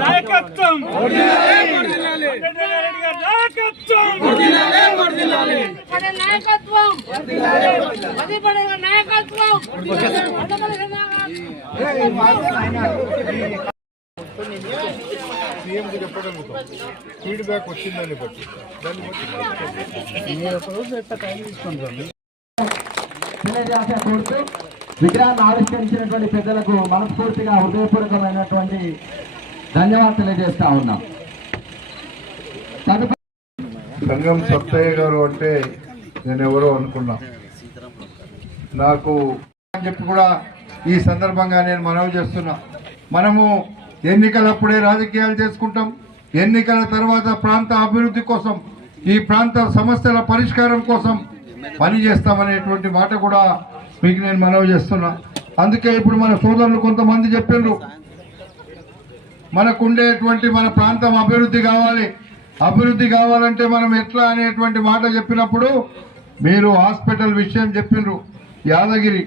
నాయకత్వం. సీఎం చెప్పడం ఫీడ్బ్యాక్ వచ్చిందని బట్టి దాన్ని బట్టి తెలియజేసే కోరుతూ విగ్రహాన్ని ఆవిష్కరించినటువంటి పెద్దలకు మనస్ఫూర్తిగా హృదయపూర్వకమైనటువంటి ధన్యవాదాలు తెలియజేస్తా ఉన్నాం. సంగం సత్తయ్య గారు అంటే నేను ఎవరో అనుకున్నా. నాకు అని చెప్పి కూడా ఈ సందర్భంగా నేను మనవి చేస్తున్నా. మనము ఎన్నికలప్పుడే రాజకీయాలు చేసుకుంటాం. ఎన్నికల తర్వాత ప్రాంత అభివృద్ధి కోసం ఈ ప్రాంత సమస్యల పరిష్కారం కోసం పని చేస్తామనేటువంటి మాట కూడా మీకు నేను మనవి చేస్తున్నా. అందుకే ఇప్పుడు మన సోదరులు కొంతమంది చెప్పిండ్రు మనకు ఉండేటువంటి మన ప్రాంతం అభివృద్ధి కావాలి. అభివృద్ధి కావాలంటే మనం ఎట్లా అనేటువంటి మాట చెప్పినప్పుడు మీరు హాస్పిటల్ విషయం చెప్పిండ్రు యాదగిరి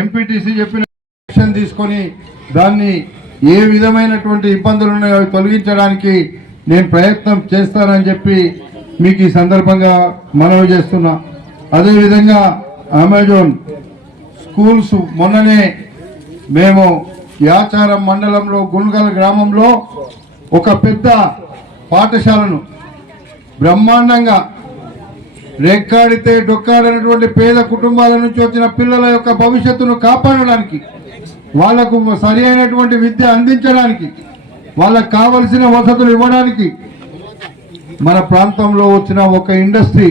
ఎంపీటీసీ చెప్పిన యాక్షన్ తీసుకొని దాన్ని ఏ విధమైనటువంటి ఇబ్బందులు ఉన్నాయో అవి తొలగించడానికి నేను ప్రయత్నం చేస్తానని చెప్పి మీకు ఈ సందర్భంగా మనవి చేస్తున్నా. అదేవిధంగా అమెజాన్ స్కూల్స్ మొన్ననే మేము యాచారం మండలంలో గుణగల గ్రామంలో ఒక పెద్ద పాఠశాలను బ్రహ్మాండంగా రెక్కాడితే డొక్కాడనటువంటి పేద కుటుంబాల నుంచి వచ్చిన పిల్లల యొక్క భవిష్యత్తును కాపాడడానికి వాళ్ళకు సరి అయినటువంటి విద్య అందించడానికి వాళ్ళకు కావలసిన వసతులు ఇవ్వడానికి మన ప్రాంతంలో వచ్చిన ఒక ఇండస్ట్రీ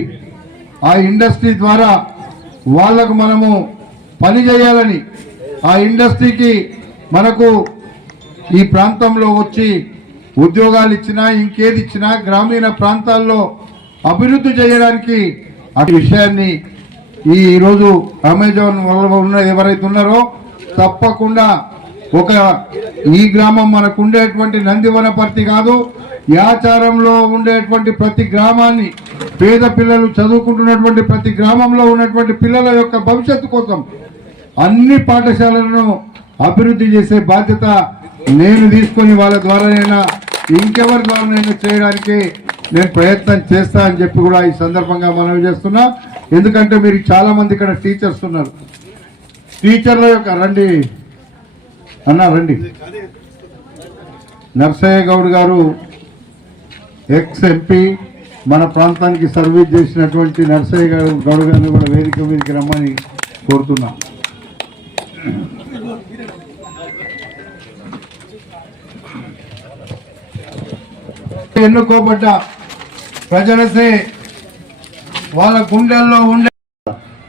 ఆ ఇండస్ట్రీ ద్వారా వాళ్ళకు మనము పని చేయాలని ఆ ఇండస్ట్రీకి మనకు ఈ ప్రాంతంలో వచ్చి ఉద్యోగాలు ఇచ్చినా ఇంకేది ఇచ్చినా గ్రామీణ ప్రాంతాల్లో అభివృద్ధి చేయడానికి ఆ విషయాన్ని ఈ ఈరోజు అమెజాన్ వల్ల ఉన్న ఎవరైతే ఉన్నారో తప్పకుండా ఒక ఈ గ్రామం మనకు ఉండేటువంటి నందివనపర్తి కాదు యాచారంలో ఉండేటువంటి ప్రతి గ్రామాన్ని పేద పిల్లలు చదువుకుంటున్నటువంటి ప్రతి గ్రామంలో ఉన్నటువంటి పిల్లల యొక్క భవిష్యత్తు కోసం అన్ని పాఠశాలలను అభివృద్ధి చేసే బాధ్యత నేను తీసుకొని వాళ్ళ ద్వారానైనా ఇంకెవరి ద్వారానైనా చేయడానికి నేను ప్రయత్నం చేస్తా అని చెప్పి కూడా ఈ సందర్భంగా మనవి చేస్తున్నా. ఎందుకంటే మీరు చాలా మంది ఇక్కడ టీచర్స్ ఉన్నారు. టీచర్ల యొక్క రండి. అన్న రండి. నర్సయ్య గౌడ్ గారు ఎక్స్ ఎంపీ మన ప్రాంతానికి సర్వీస్ చేసినటువంటి నర్సయ్య గారు గౌడ్ గారిని కూడా వేదిక మీదకి రమ్మని కోరుతున్నాను ఎన్నుకోబడ్డ ప్రజలసే వాళ్ళ గుండెల్లో ఉండే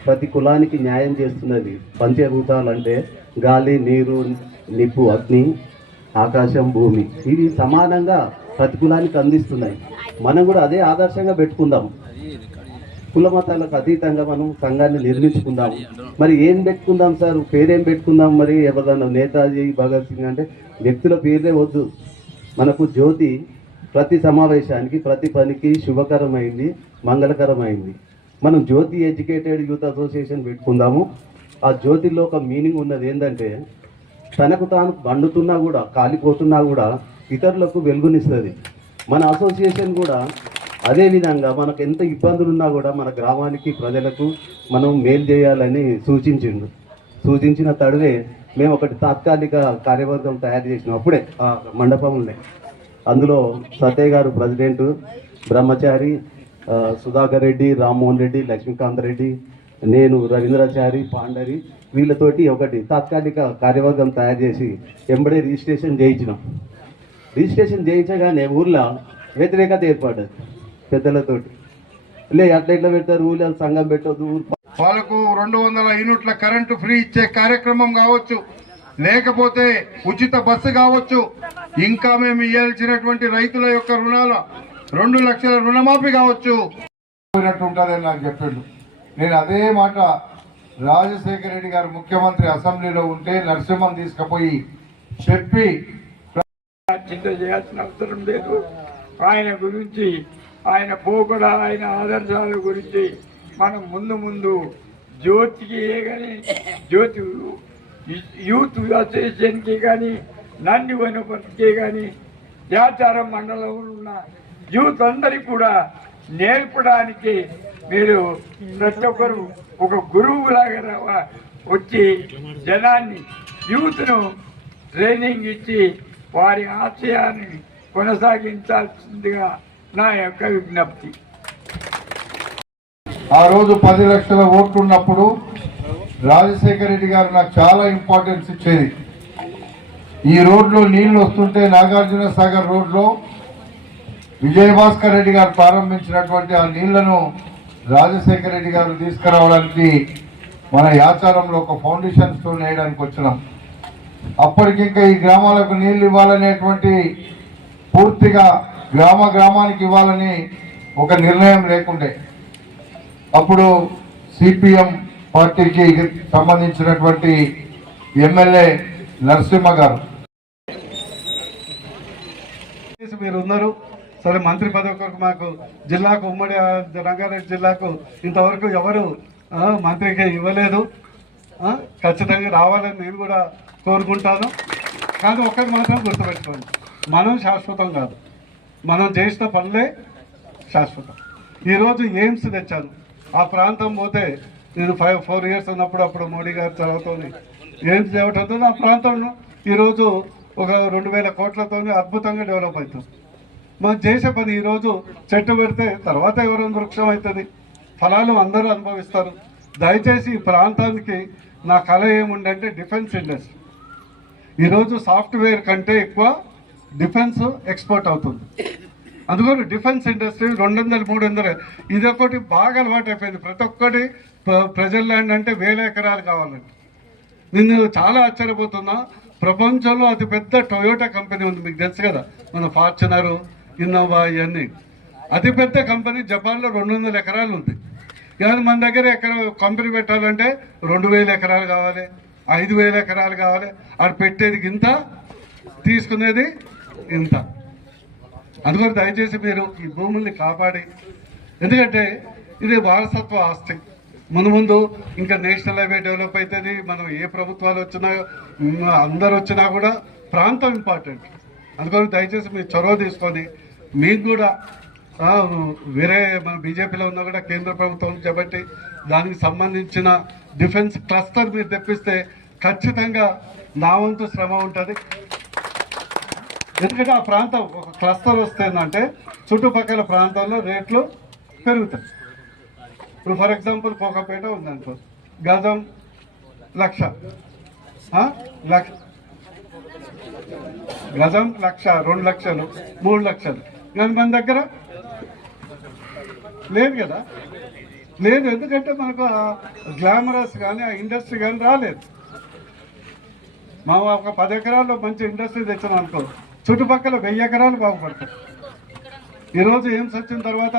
ప్రతి కులానికి న్యాయం చేస్తున్నది పంచభూతాలు అంటే గాలి నీరు నిప్పు అగ్ని ఆకాశం భూమి. ఇవి సమానంగా ప్రతి కులానికి అందిస్తున్నాయి. మనం కూడా అదే ఆదర్శంగా పెట్టుకుందాం. కుల మతాలకు అతీతంగా మనం సంఘాన్ని నిర్మించుకుందాం మరి ఏం పెట్టుకుందాం సార్? పేరేం పెట్టుకుందాం మరి? ఎవరన్నా నేతాజీ భగత్ సింగ్ అంటే వ్యక్తుల పేరే వద్దు. మనకు జ్యోతి ప్రతి సమావేశానికి ప్రతి పనికి శుభకరమైంది మంగళకరమైంది. మనం జ్యోతి ఎడ్యుకేటెడ్ యూత్ అసోసియేషన్ పెట్టుకుందాము. ఆ జ్యోతిలో ఒక మీనింగ్ ఉన్నది ఏంటంటే తనకు తాను బండుతున్నా కూడా కాలిపోతున్నా కూడా ఇతరులకు వెలుగునిస్తుంది. మన అసోసియేషన్ కూడా అదే విధంగా మనకు ఎంత ఇబ్బందులు ఉన్నా కూడా మన గ్రామానికి ప్రజలకు మనం మేలు చేయాలని సూచించిండు. సూచించిన తడువే మేము ఒకటి తాత్కాలిక కార్యవర్గం తయారు చేసినాం. అప్పుడే ఆ మండపంలో అందులో సత్యయ్య గారు ప్రెసిడెంట్ బ్రహ్మచారి సుధాకర్ రెడ్డి రామ్మోహన్ రెడ్డి లక్ష్మీకాంత్ రెడ్డి నేను రవీంద్రాచారి పాండరి వీళ్ళతోటి ఒకటి తాత్కాలిక కార్యవర్గం తయారు చేసి ఎంబడే రిజిస్ట్రేషన్ చేయించినాం. రిజిస్ట్రేషన్ చేయించగానే ఊర్లో వ్యతిరేకత ఏర్పడ్డది. పెద్దలతోటి. లే అట్లా ఇట్లా పెడతారు? ఊళ్ళో సంఘం పెట్టొద్దు ఊరు వాళ్ళకు రెండు వందల యూనిట్ల కరెంటు ఫ్రీ ఇచ్చే కార్యక్రమం కావచ్చు లేకపోతే ఉచిత బస్సు కావచ్చు. ఇంకా మేము ఇవ్వాల్సినటువంటి రైతుల యొక్క రుణాల రెండు లక్షల రుణమాఫీ కావచ్చు. ఉంటుందని నాకు చెప్పిండు. నేను అదే మాట రాజశేఖర రెడ్డి గారు ముఖ్యమంత్రి అసెంబ్లీలో ఉంటే నరసింహన్ తీసుకుపోయి చెప్పి చింత చేయాల్సిన అవసరం లేదు. ఆయన గురించి ఆయన పోకడ ఆయన ఆదర్శాల గురించి మనం ముందు ముందు జ్యోతికి కానీ జ్యోతి యూత్ అసోసియేషన్కి కానీ నంది వనపర్తికే కానీ జాచారం మండలంలో ఉన్న యూత్ అందరికీ కూడా నేర్పడానికి మీరు ప్రతి ఒక్కరు ఒక గురువులాగా వచ్చి జనాన్ని యూత్ను ట్రైనింగ్ ఇచ్చి వారి ఆశయాన్ని కొనసాగించాల్సిందిగా నా యొక్క విజ్ఞప్తి. ఆ రోజు పది లక్షల ఓట్లు ఉన్నప్పుడు రాజశేఖర రెడ్డి గారు నాకు చాలా ఇంపార్టెన్స్ ఇచ్చేది. ఈ రోడ్లో నీళ్ళు వస్తుంటే నాగార్జున సాగర్ రోడ్లో విజయభాస్కర్ రెడ్డి గారు ప్రారంభించినటువంటి ఆ నీళ్ళను రాజశేఖర రెడ్డి గారు తీసుకురావడానికి మన యాచారంలో ఒక ఫౌండేషన్ స్టోన్ వేయడానికి వచ్చినాం. అప్పటికి ఇంకా ఈ గ్రామాలకు నీళ్ళు ఇవ్వాలనేటువంటి పూర్తిగా గ్రామ గ్రామానికి ఇవ్వాలని ఒక నిర్ణయం లేకుండే. అప్పుడు సిపిఎం పార్టీకి సంబంధించినటువంటి ఎమ్మెల్యే నరసింహ గారు. మీరు ఉన్నారు. సరే మంత్రి పదవి కొరకు మాకు జిల్లాకు ఉమ్మడి రంగారెడ్డి జిల్లాకు ఇంతవరకు ఎవరు మంత్రికి ఇవ్వలేదు. ఖచ్చితంగా రావాలని నేను కూడా కోరుకుంటాను. కానీ ఒక్కటి మాత్రం గుర్తుపెట్టుకోండి. మనం శాశ్వతం కాదు. మనం చేసిన పనులే శాశ్వతం. ఈరోజు ఎయిమ్స్ తెచ్చాను ఆ ప్రాంతం పోతే నేను ఫైవ్ ఫోర్ ఇయర్స్ ఉన్నప్పుడు అప్పుడు మోడీ గారు చదువుతోని ఎయిమ్స్ తేవటంతో ఆ ప్రాంతంలో ఈరోజు ఒక రెండు వేల కోట్లతో అద్భుతంగా డెవలప్ అవుతుంది. మనం చేసే పని ఈరోజు చెట్టు పెడితే తర్వాత ఎవరైనా వృక్షం అవుతుంది? ఫలాలు అందరూ అనుభవిస్తారు. దయచేసి ఈ ప్రాంతానికి నా కళ ఏముండంటే డిఫెన్స్ ఇండస్ట్రీ. ఈరోజు సాఫ్ట్వేర్ కంటే ఎక్కువ డిఫెన్స్ ఎక్స్పోర్ట్ అవుతుంది. అందుకని డిఫెన్స్ ఇండస్ట్రీ రెండు వందలు మూడు వందలు ఇది ఒకటి బాగా అలవాటు అయిపోయింది ప్రతి ఒక్కటి ప్ర- ప్రజల ల్యాండ్ అంటే వేల ఎకరాలు కావాలండి. నేను చాలా ఆశ్చర్యపోతున్నా. ప్రపంచంలో అతిపెద్ద టొయోటా కంపెనీ ఉంది. మీకు తెలుసు కదా మన ఫార్చునర్ ఇన్నోవా ఇవన్నీ. అతిపెద్ద కంపెనీ జపాన్లో రెండు వందల ఎకరాలు ఉంది. కానీ మన దగ్గర ఎక్కడ కంపెనీ పెట్టాలంటే రెండు వేల ఎకరాలు కావాలి ఐదు వేల ఎకరాలు కావాలి. అది పెట్టేది గింత తీసుకునేది ఇంత అందుకని దయచేసి మీరు ఈ భూముల్ని కాపాడి. ఎందుకంటే ఇది వారసత్వ ఆస్తి. ముందు ముందు ఇంకా నేషనల్ హైవే డెవలప్ అవుతుంది మనం ఏ ప్రభుత్వాలు వచ్చినా అందరు వచ్చినా కూడా ప్రాంతం ఇంపార్టెంట్. అందుకని దయచేసి మీరు చొరవ తీసుకొని మీకు కూడా వేరే మన బీజేపీలో ఉన్నా కూడా కేంద్ర ప్రభుత్వం చేపట్టి దానికి సంబంధించిన డిఫెన్స్ క్లస్టర్ మీరు తెప్పిస్తే ఖచ్చితంగా నా వంతు శ్రమ ఉంటుంది. ఎందుకంటే ఆ ప్రాంతం ఒక క్లస్టర్ వస్తుందంటే చుట్టుపక్కల ప్రాంతాల్లో రేట్లు పెరుగుతాయి. ఇప్పుడు ఫర్ ఎగ్జాంపుల్ కోకపేట ఉందనుకో గజం లక్ష. లక్ష. గజం లక్ష రెండు లక్షలు మూడు లక్షలు. కానీ మన దగ్గర లేదు కదా? లేదు ఎందుకంటే మనకు గ్లామరస్ కానీ ఆ ఇండస్ట్రీ కానీ రాలేదు. మా ఒక పది ఎకరాల్లో మంచి ఇండస్ట్రీ తెచ్చాను అనుకో చుట్టుపక్కల వెయ్యి ఎకరాలు బాగుపడతాయి. ఈరోజు ఏం వచ్చిన తర్వాత